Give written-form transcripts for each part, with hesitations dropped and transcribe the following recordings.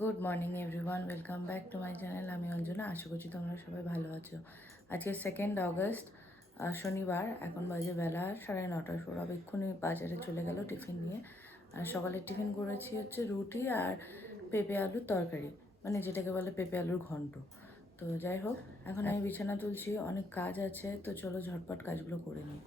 Good morning everyone, welcome back to my channel. আমি অঞ্জনা, আশা করছি তোমরা সবাই ভালো আছো। আজকে 2nd অগস্ট, শনিবার। এখন বাজে বেলা 9:30। সৌরভ এক্ষুনি বাজারে চলে গেল টিফিন নিয়ে। আর সকালের টিফিন করেছি হচ্ছে রুটি আর পেঁপে আলুর তরকারি, মানে যেটাকে বলে পেঁপে আলুর ঘন্ট। তো যাই হোক, এখন আমি বিছানা তুলছি, অনেক কাজ আছে, তো চলো ঝটপট কাজগুলো করে নিই।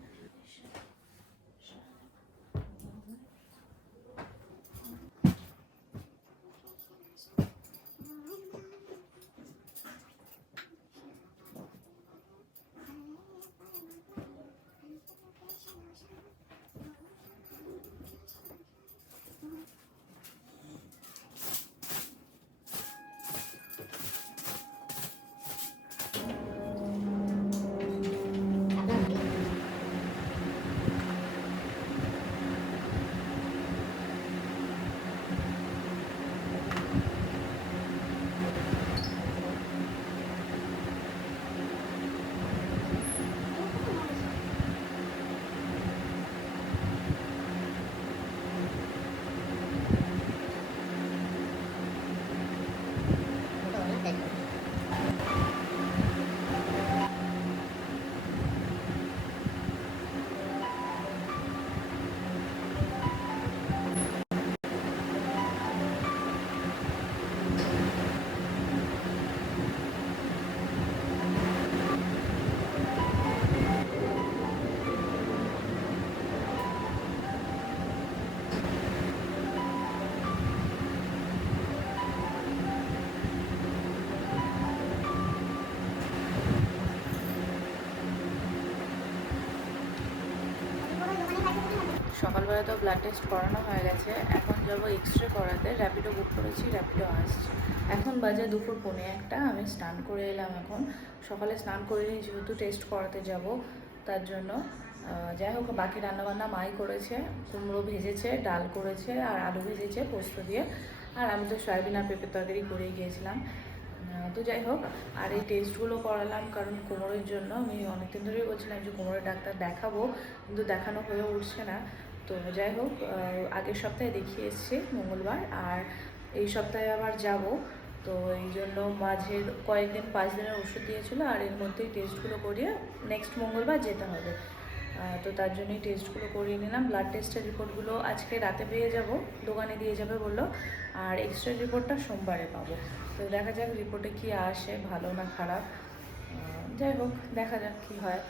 সকালবেলা তো ব্লাড টেস্ট করানো হয়ে গেছে, এখন যাবো এক্স-রে করাতে। র্যাপিডো বুক করেছি, র্যাপিডো আসছে। এখন বাজে 2:15। আমি স্নান করে এলাম এখন। সকালে স্নান করিনি, যেহেতু টেস্ট করাতে যাব তার জন্য। যাই হোক, বাকি রান্নাবান্না মাই করেছে। কুমড়ো ভেজেছে, ডাল করেছে, আর আলু ভেজেছে পোস্ত দিয়ে। আর আমি তো সয়াবিন আর পেঁপের তরকারি করেই গিয়েছিলাম। তো যাই হোক, আর এই টেস্টগুলো করালাম কারণ কোমরের জন্য। আমি অনেকদিন ধরেই বলছিলাম যে কোমরের ডাক্তার দেখাবো, কিন্তু দেখানো হয়ে উঠছে না। তো যাই হোক, আগের সপ্তাহে দেখিয়ে এসেছি মঙ্গলবার, আর এই সপ্তাহে আবার যাব। তো এই জন্য মাঝের কয়েকদিন 5 দিনের ওষুধ দিয়েছিল, আর এর মধ্যেই টেস্টগুলো করিয়ে নেক্সট মঙ্গলবার যেতে হবে। তো তার জন্যই টেস্টগুলো করিয়ে নিলাম। ব্লাড টেস্টের রিপোর্টগুলো আজকে রাতে পেয়ে যাব, দোকানে দিয়ে যাবে বললো। আর এক্সরে রিপোর্টটা সোমবারে পাবো। তো দেখা যাক রিপোর্টে কি আসে, ভালো না খারাপ। যাই হোক, দেখা যাক কি হয়।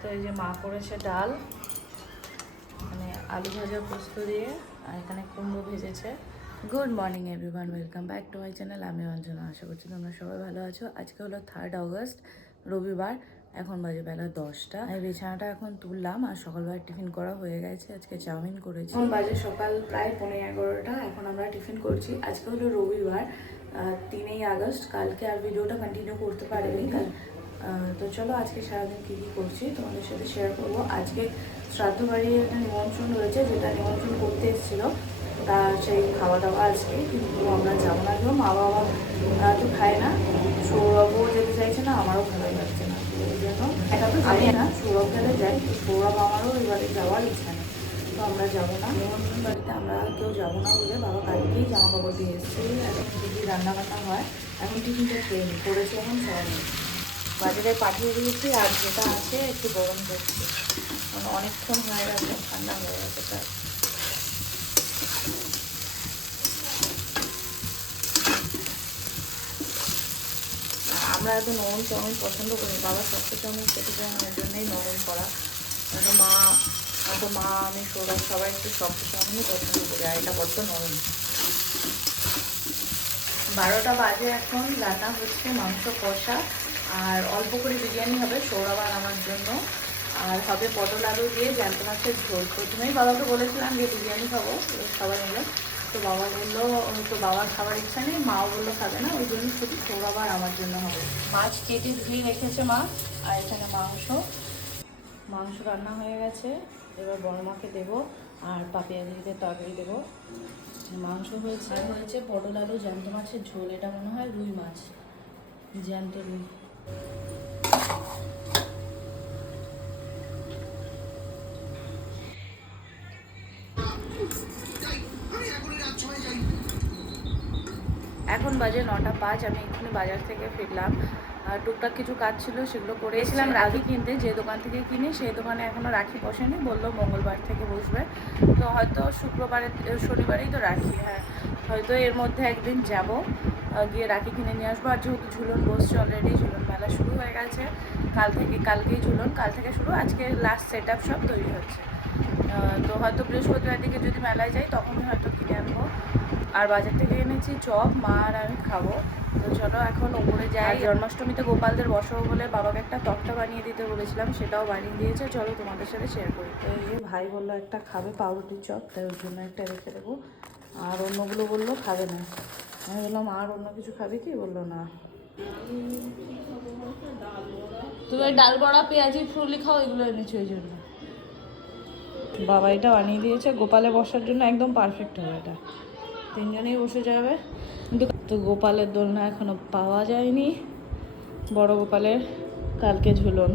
তো এই যে মা করেছে ডাল, মানে আলু ভাজা পোস্ত দিয়ে, আর এখানে কুমড়ো ভেজেছে। Good morning everyone, welcome back to my channel. আমি অঞ্জনা, আশা করছি তোমরা সবাই ভালো আছো। আজকে হলো 3rd অগস্ট, রবিবার। এখন বাজে বেলা 10টা। আমি বিছানাটা এখন তুললাম, আর সকালবেলা টিফিন করা হয়ে গেছে। আজকে চাউমিন করেছি। এখন বাজে সকাল প্রায় 11:15। এখন আমরা টিফিন করছি। আজকে হলো রবিবার, 3 আগস্ট। কালকে আর ভিডিওটা কন্টিনিউ করতে পারিনি। তো চলো আজকে সারাদিন কী কী করছি তোমাদের সাথে শেয়ার করবো। আজকে শ্রাদ্ধ বাড়ির একটা নিমন্ত্রণ রয়েছে, যেটা নিমন্ত্রণ করতে এসেছিলো, তার সেই খাওয়া দাওয়া আজকে। কিন্তু আমরা যাবো না, মা বাবা তো খায় না, সৌরভও যেতে চাইছে না, আমারও ভালোই লাগছে না। এই জন্য একা তো যাই না, সৌরভ গেলে যাই, তো সৌরভ আমারও এবারে যাওয়ার ইচ্ছা নেই। তো আমরা যাবো না নিমন্ত্রণ বাড়িতে, আমরা কেউ যাবো না বলে বাবা কালকেই জামা কাপড় দিয়ে এসছে। এখন যদি রান্নাবান্না হয়, এখন টিফিনটা খেয়ে নিই। করেছি এখন সয়াবিন, বাজারে পাঠিয়ে দিয়েছি, আর যেটা আছে একটু গরম করছি, মানে অনেকক্ষণ হয়ে গেছে, ঠান্ডা হয়ে গেছে তাই। আমরা এত নরম চাউমিন পছন্দ করি, বাবা শক্ত চাউমিন খেতে চায় না, ওই জন্যই নরম করা। মা আমি সৌরভ সবাই একটু শক্ত চাউমিনই পছন্দ করি, আর এটা বড্ড নরম। 12টা বাজে এখন। রান্না হচ্ছে মাংস কষা, আর অল্প করে বিরিয়ানি হবে সৌরভ আর আমার জন্য, আর হবে পটল আলু দিয়ে জ্যান্ত মাছের ঝোল। প্রথমেই বাবাকে বলেছিলাম যে বিরিয়ানি খাবো সবাই মিলে, তো বাবা বললো তো বাবার খাবার ইচ্ছা নেই, মাও বললো খাবে না, ওই জন্য শুধু সৌরভ আর আমার জন্য হবে। মাছ কেটে ধুয়ে রেখেছে মা, আর এখানে মাংস রান্না হয়ে গেছে। এবার বড় মাকে দেবো, আর পাপিয়া দিদিকে তরকারি দেবো। মাংস হয়েছে পটল আলু জ্যান্ত মাছের ঝোল। এটা মনে হয় রুই মাছ, জ্যান্ত রুই। এখন বাজে 9:05। আমি এক্ষুনি বাজার থেকে ফিরলাম। টুকটাক কিছু কাজ ছিল, সেগুলো করেছিলাম। রাখি কিনতে, যে দোকান থেকে কিনি সেই দোকানে এখনও রাখি বসেনি, বললো মঙ্গলবার থেকে বসবে। তো হয়তো শনিবারেই তো রাখি, হ্যাঁ হয়তো এর মধ্যে একদিন যাব, গিয়ে রাখি কিনে নিয়ে আসবো। আর যেহেতু ঝুলন বসছে অলরেডি, ঝুলন মেলা শুরু হয়ে গেছে কালকেই ঝুলন, কাল থেকে শুরু, আজকে লাস্ট সেট আপ সব তৈরি হচ্ছে। তো হয়তো বৃহস্পতিবার দিকে যদি মেলায় যাই তখন হয়তো কিনে আনবো। আর বাজার থেকে এনেছি চপ, মা আর আমি খাবো। তো চলো এখন ওপরে যাই। জন্মাষ্টমীতে গোপালদের বসাবো বলে বাবাকে একটা তক্তা বানিয়ে দিতে বলেছিলাম, সেটাও বানিয়ে দিয়েছে। চলো তোমাদের সাথে শেয়ার করি। তো এই যে ভাই বললো একটা খাবে পাউরুটির চপ, তাই ওর জন্য একটা রেখে দেবো। আর অন্যগুলো বললো খাবে না। আমি বললাম আর অন্য কিছু খাবি কি? বললো না। তুমি ডাল বড়া, পেঁয়াজি, ফুলি খাও, এগুলো এনেছো এই জন্য। বাবা এটা বানিয়ে দিয়েছে গোপালে বসার জন্য, একদম পারফেক্ট হবে এটা, তিনজনেই বসে যাবে। কিন্তু তো গোপালের দোলনা এখনো পাওয়া যায়নি, বড় গোপালের কালকে ঝুলন।